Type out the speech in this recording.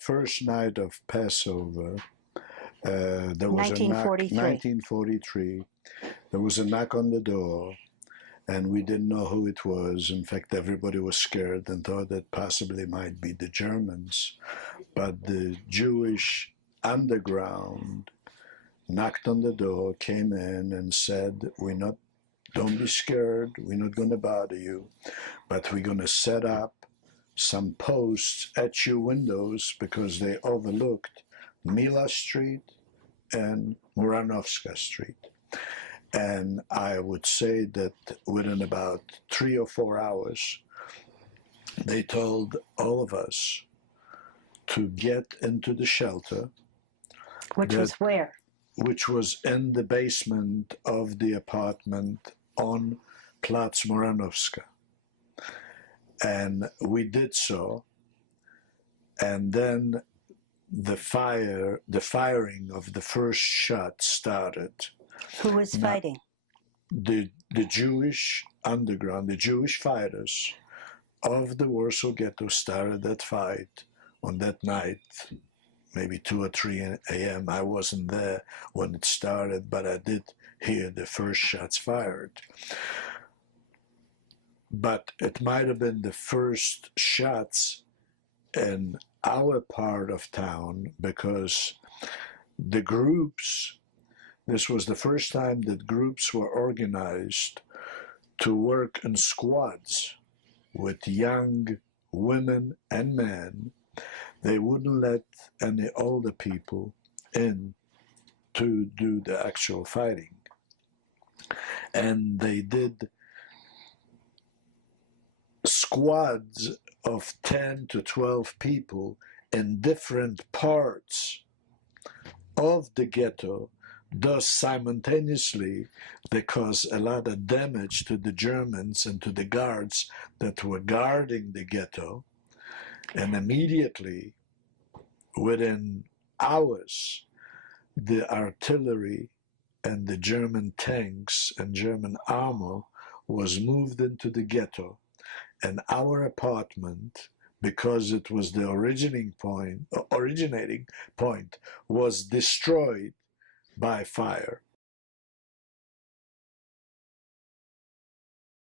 first night of Passover, there was a knock, 1943. 1943. There was a knock on the door, and we didn't know who it was. In fact, everybody was scared and thought that possibly might be the Germans. But the Jewish underground knocked on the door, came in, and said, don't be scared, we're not going to bother you, but we're going to set up some posts at your windows because they overlooked Mila Street and Muranovska Street. And I would say that within about 3 or 4 hours, they told all of us to get into the shelter. Which was where? Which was in the basement of the apartment on Platz Muranovska. And we did so. And then the firing of the first shot started. Who was fighting? The Jewish underground, the Jewish fighters of the Warsaw Ghetto started that fight on that night, maybe 2 or 3 a.m. I wasn't there when it started, but I did hear the first shots fired. But it might have been the first shots in our part of town because the groups, this was the first time that groups were organized to work in squads with young women and men. They wouldn't let any older people in to do the actual fighting. And they did squads of 10 to 12 people in different parts of the ghetto. Thus, simultaneously, they caused a lot of damage to the Germans and to the guards that were guarding the ghetto. And immediately, within hours, the artillery and the German tanks and German armor was moved into the ghetto. And our apartment, because it was the originating point, was destroyed by fire.